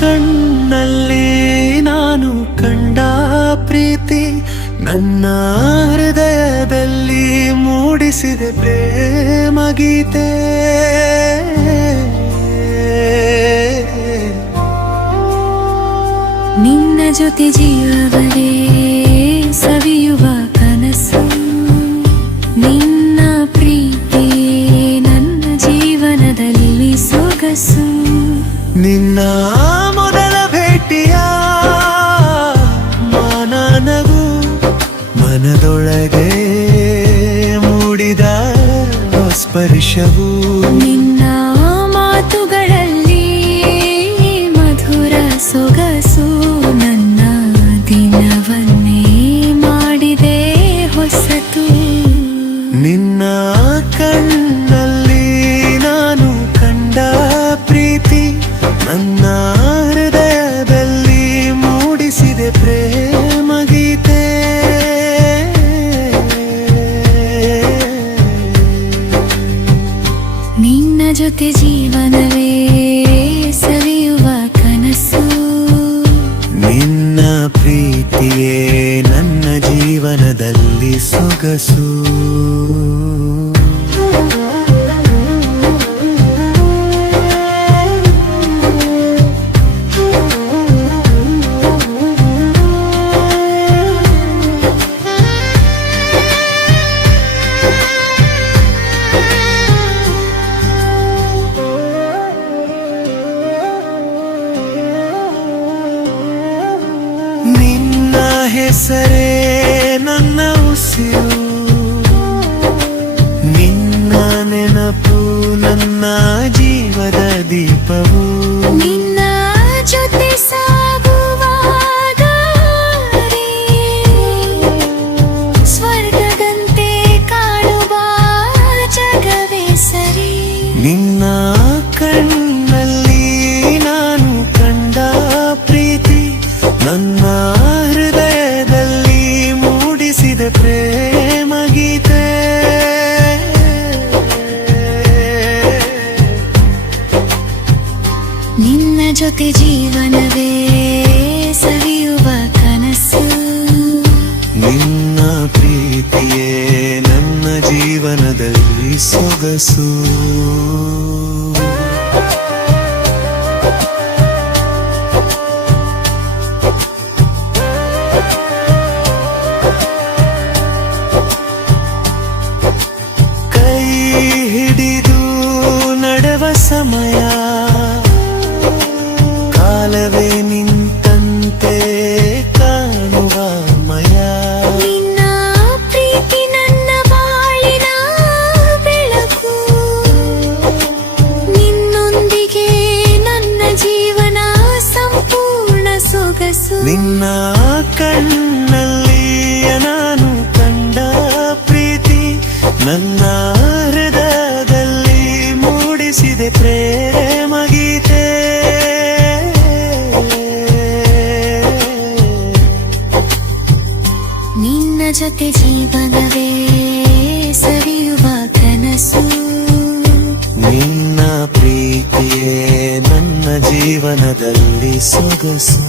ಕಣ್ಣಲ್ಲಿ ನಾನು ಕಂಡ ಪ್ರೀತಿ ನನ್ನ ಹೃದಯದಲ್ಲಿ ಮೂಡಿಸಿದೆ ಪ್ರೇಮ ಗೀತೆ. ನಿನ್ನ ಜೊತೆ ಜೀವವೇ ಸವಿಯುವ ಕನಸು, ನಿನ್ನ ಪ್ರೀತಿ ನನ್ನ ಜೀವನದಲ್ಲಿ ಸೊಗಸು. ನಿನ್ನ ಮೊದಲ ಭೇಟಿಯ ನನಗೂ ಮನದೊಳಗೆ ಮೂಡಿದ ಸ್ಪರ್ಶವು. ನಿನ್ನ ಮಾತುಗಳಲ್ಲಿ ಮಧುರ ಸೊಗಸು ನನ್ನ ದಿನವನ್ನೇ ಮಾಡಿದೆ ಹೊಸತು. ನಿನ್ನ ಕಣ್ಣಲ್ಲಿ ನಾನು ಕಂಡ ಪ್ರೀತಿ ನನ್ನ ಹೃದಯದಲ್ಲಿ ಮೂಡಿಸಿದೆ ಪ್ರೇಮ ಗೀತೆ. ನಿನ್ನ ಜೊತೆ ಜೀವನವೇ ಸವಿಯುವ ಕನಸು, ನಿನ್ನ ಪ್ರೀತಿಯೇ ನನ್ನ ಜೀವನದಲ್ಲಿ ಸೊಗಸು. ನಿನ್ನ ಹೆಸರೇ ನನ್ನ ಉಸಿರು, ನಿನ್ನ ನೆನಪು ನನ್ನ ಜೀವದ ದೀಪವು. ನಿನ್ನ ಜೊತೆ ಸಾಗುವಾಗ ಸ್ವರ್ಗದಂತೆ ಕಾಣುವ ಜಗವೇ ಸರಿ. ನಿನ್ನ ಕಣ್ಣಲ್ಲಿ ನಾನು ಕಂಡ ಪ್ರೀತಿ ನನ್ನ ಹೃದಯದಲ್ಲಿ ಮೂಡಿಸಿದ ಪ್ರೇಮ ಗೀತೆ. ನಿನ್ನ ಜೊತೆ ಜೀವನವೇ ಸವಿಯುವ ಕನಸು, ನಿನ್ನ ಪ್ರೀತಿಯೇ ನನ್ನ ಜೀವನದಲ್ಲಿ ಸೊಗಸು. ಕೈ ಹಿಡಿದು ನಡೆವ ಸಮಯ ಕಾಲವೇ ನಿಂತಂತೆ ಕಾಣುವ ಮಯ. ನಿನ್ನ ಪ್ರೀತಿ ನನ್ನ ಬಾಳಿನ ಬೆಳಕು, ನಿನ್ನೊಂದಿಗೆ ನನ್ನ ಜೀವನ ಸಂಪೂರ್ಣ ಸೊಗಸು. ನಿನ್ನ ಕಣ್ಣಲ್ಲಿ ನಾನು ಕಂಡ ಪ್ರೀತಿ ನನ್ನ ಹೃದಯದಲ್ಲಿ ಮೂಡಿಸಿದೆ ಪ್ರೇಮ ಗೀತೆ. ನಿನ್ನ ಜೊತೆ ಜೀವನವೇ ಸವಿಯುವ ಕನಸು, ನಿನ್ನ ಪ್ರೀತಿಯೇ ನನ್ನ ಜೀವನದಲ್ಲಿ ಸೊಗಸು.